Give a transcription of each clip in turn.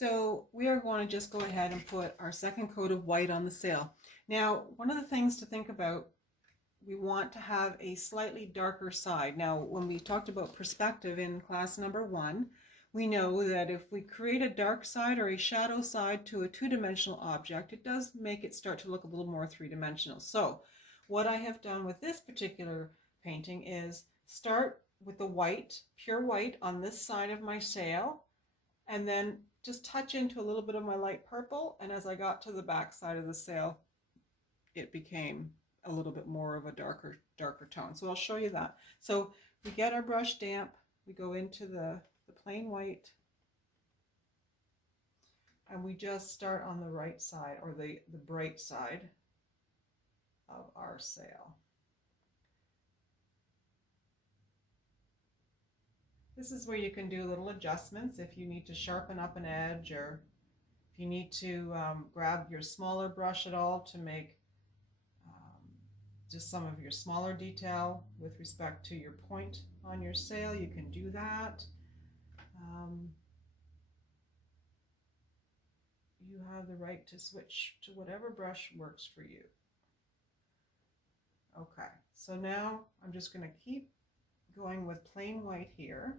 So we are going to just go ahead and put our second coat of white on the sail. Now, one of the things to think about, we want to have a slightly darker side. Now, when we talked about perspective in class number 1, we know that if we create a dark side or a shadow side to a two-dimensional object, it does make it start to look a little more three-dimensional. So what I have done with this particular painting is start with the white, pure white on this side of my sail, and then just touch into a little bit of my light purple, and as I got to the back side of the sail, it became a little bit more of a darker tone. So I'll show you that. So we get our brush damp, we go into the plain white, and we just start on the right side, or the bright side of our sail. This is where you can do little adjustments if you need to sharpen up an edge, or if you need to grab your smaller brush at all to make just some of your smaller detail with respect to your point on your sail, you can do that. You have the right to switch to whatever brush works for you. Okay, so now I'm just going to keep going with plain white here.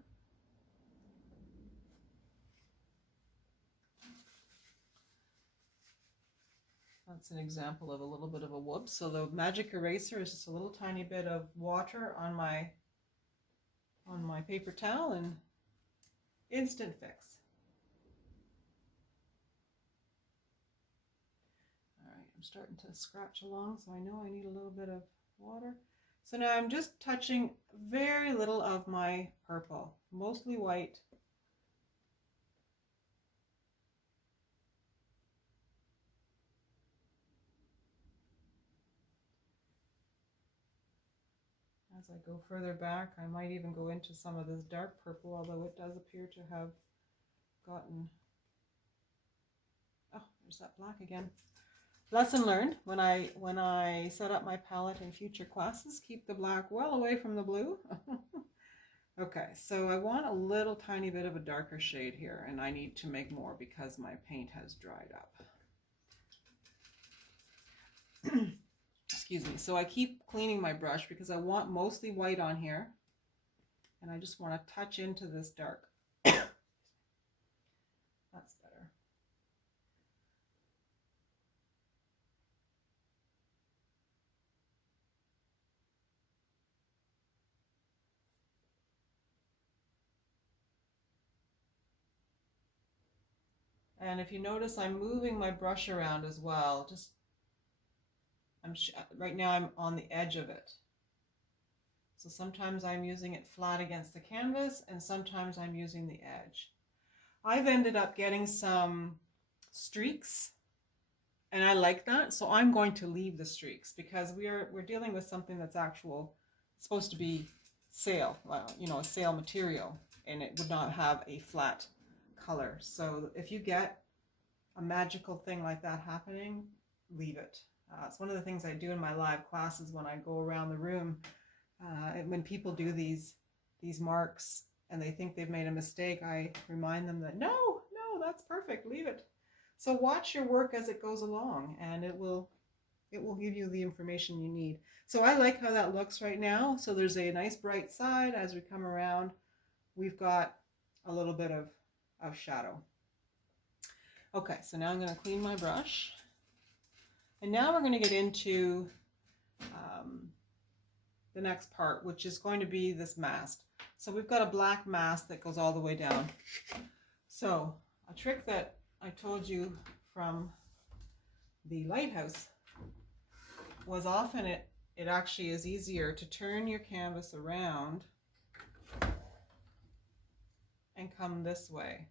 That's an example of a little bit of a whoop. So the magic eraser is just a little tiny bit of water on my paper towel, and instant fix. All right, I'm starting to scratch along, so I know I need a little bit of water. So now I'm just touching very little of my purple, mostly white. As I go further back, I might even go into some of this dark purple, although it does appear to have gotten... Oh, there's that black again. Lesson learned, when I set up my palette in future classes, keep the black well away from the blue. Okay, so I want a little tiny bit of a darker shade here, and I need to make more because my paint has dried up. Excuse me. So I keep cleaning my brush because I want mostly white on here, and I just want to touch into this dark. That's better. And if you notice, I'm moving my brush around as well. Just right now I'm on the edge of it. So sometimes I'm using it flat against the canvas, and sometimes I'm using the edge. I've ended up getting some streaks, and I like that, so I'm going to leave the streaks because we're dealing with something that's supposed to be sail, a sail material, and it would not have a flat color. So if you get a magical thing like that happening, leave it. It's one of the things I do in my live classes when I go around the room. When people do these marks and they think they've made a mistake, I remind them that no, that's perfect, leave it. So watch your work as it goes along, and it will give you the information you need. So I like how that looks right now. So there's a nice bright side. As we come around, we've got a little bit of shadow. Okay, so now I'm going to clean my brush. And now we're going to get into the next part, which is going to be this mast. So we've got a black mast that goes all the way down. So a trick that I told you from the lighthouse was often it actually is easier to turn your canvas around and come this way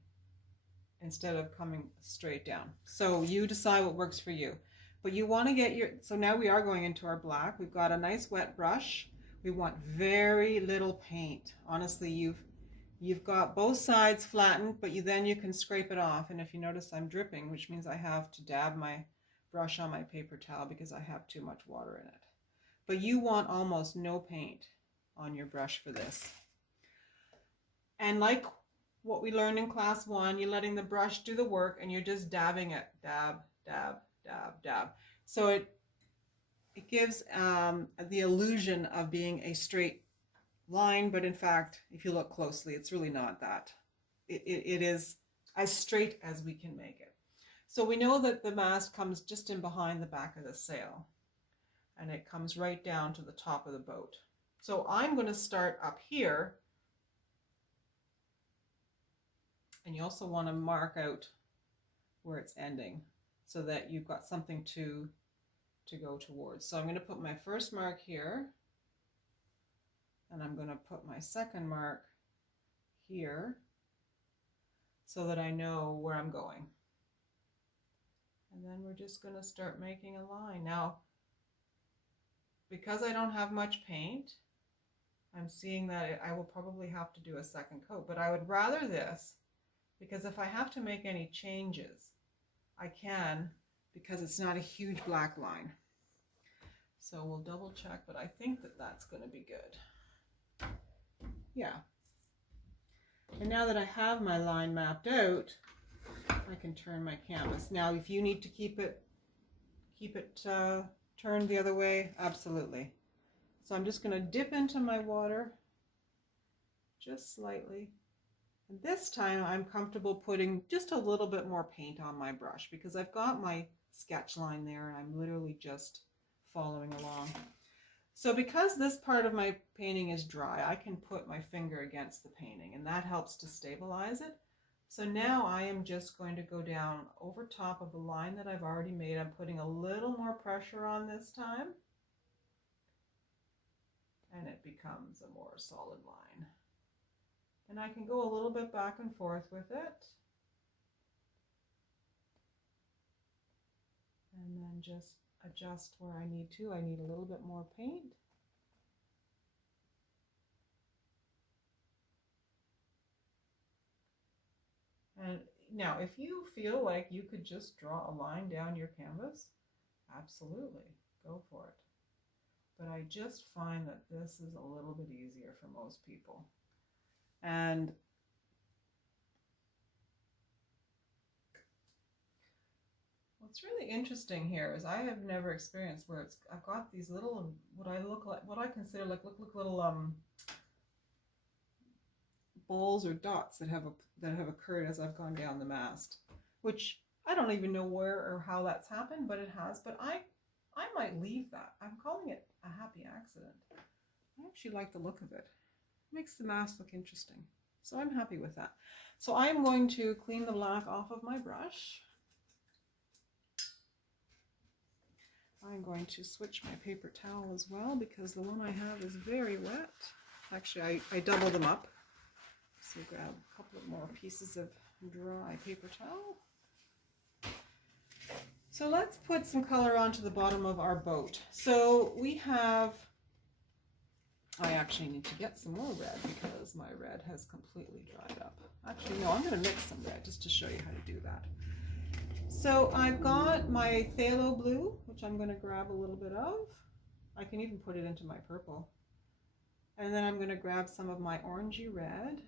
instead of coming straight down. So you decide what works for you. But you want to get so now we are going into our black. We've got a nice wet brush. We want very little paint. Honestly, you've got both sides flattened, but then you can scrape it off. And if you notice, I'm dripping, which means I have to dab my brush on my paper towel because I have too much water in it. But you want almost no paint on your brush for this. And like what we learned in class 1. You're letting the brush do the work and you're just dabbing it. Dab, dab, dab, dab. So it gives the illusion of being a straight line, but in fact, if you look closely, it's really not that. It is as straight as we can make it. So we know that the mast comes just in behind the back of the sail, and it comes right down to the top of the boat. So I'm going to start up here, and you also want to mark out where it's ending so that you've got something to go towards. So I'm going to put my first mark here, and I'm going to put my second mark here so that I know where I'm going. And then we're just going to start making a line. Now, because I don't have much paint, I'm seeing that I will probably have to do a second coat, but I would rather this, because if I have to make any changes, I can, because it's not a huge black line. So we'll double check, but I think that that's going to be good. Yeah. And now that I have my line mapped out, I can turn my canvas. Now, if you need to keep it turned the other way, absolutely. So I'm just going to dip into my water just slightly. And this time I'm comfortable putting just a little bit more paint on my brush because I've got my sketch line there and I'm literally just following along. So because this part of my painting is dry, I can put my finger against the painting and that helps to stabilize it. So now I am just going to go down over top of the line that I've already made. I'm putting a little more pressure on this time, and it becomes a more solid line. And I can go a little bit back and forth with it. And then just adjust where I need to. I need a little bit more paint. And now, if you feel like you could just draw a line down your canvas, absolutely, go for it. But I just find that this is a little bit easier for most people. And what's really interesting here is I have never experienced where I've got these little, what I consider like look little balls or dots that have occurred as I've gone down the mast, which I don't even know where or how that's happened, but it has. But I might leave that. I'm calling it a happy accident. I actually like the look of it. It makes the mast look interesting. So I'm happy with that. So I'm going to clean the black off of my brush. I'm going to switch my paper towel as well because the one I have is very wet. Actually, I double them up. So grab a couple of more pieces of dry paper towel. So let's put some color onto the bottom of our boat. So we have, I actually need to get some more red because my red has completely dried up. Actually, no, I'm going to mix some red just to show you how to do that. So I've got my phthalo blue, which I'm going to grab a little bit of. I can even put it into my purple. And then I'm going to grab some of my orangey red.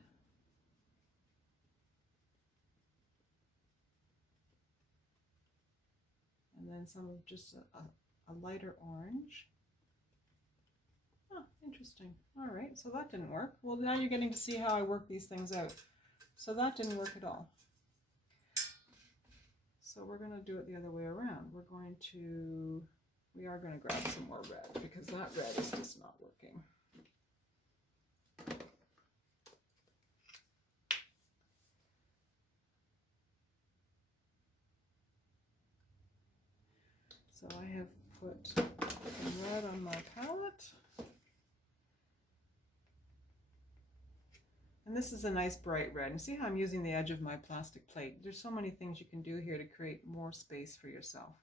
And then some of just a lighter orange. Oh, interesting. All right, so that didn't work. Well, now you're getting to see how I work these things out. So that didn't work at all. So we're going to do it the other way around. We are going to grab some more red because that red is just not working. So I have put some red on my palette. And this is a nice bright red. And see how I'm using the edge of my plastic plate? There's so many things you can do here to create more space for yourself.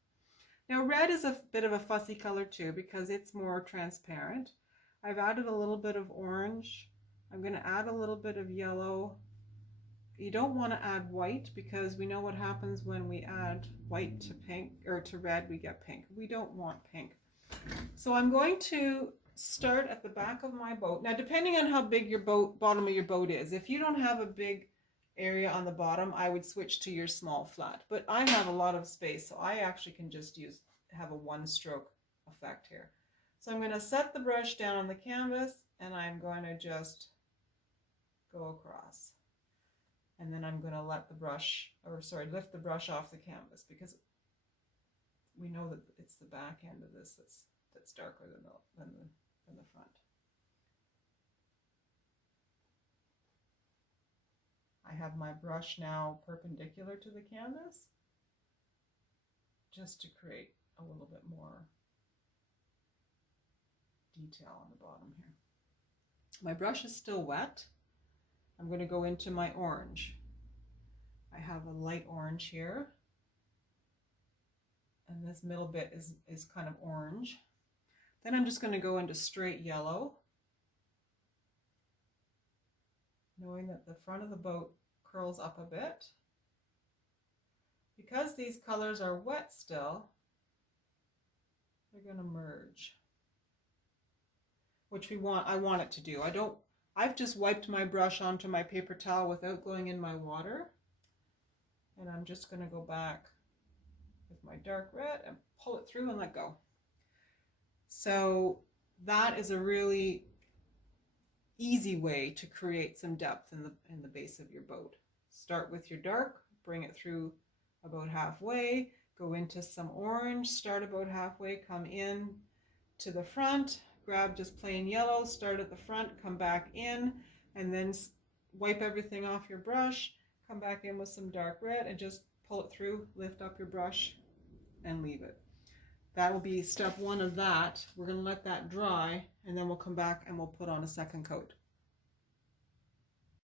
Now red is a bit of a fussy color too because it's more transparent. I've added a little bit of orange. I'm going to add a little bit of yellow. You don't want to add white because we know what happens when we add white to pink or to red, we get pink. We don't want pink. So I'm going to start at the back of my boat. Now, depending on how big your boat, bottom of your boat is, if you don't have a big area on the bottom, I would switch to your small flat. But I have a lot of space, so I actually can just have a one stroke effect here. So I'm going to set the brush down on the canvas and I'm going to just go across. And then I'm going to lift the brush off the canvas, because we know that it's the back end of this that's darker than the front. I have my brush now perpendicular to the canvas, just to create a little bit more detail on the bottom here. My brush is still wet. I'm going to go into my orange. I have a light orange here, and this middle bit is kind of orange. Then I'm just going to go into straight yellow, knowing that the front of the boat curls up a bit. Because these colors are wet still, they're going to merge, which I want it to do. I've just wiped my brush onto my paper towel without going in my water, and I'm just going to go back with my dark red and pull it through and let go. So that is a really easy way to create some depth in the base of your boat. Start with your dark, bring it through about halfway, go into some orange, start about halfway, come in to the front, grab just plain yellow, start at the front, come back in, and then wipe everything off your brush, come back in with some dark red and just pull it through, lift up your brush and leave it. That will be step one of that. We're going to let that dry, and then we'll come back and we'll put on a second coat.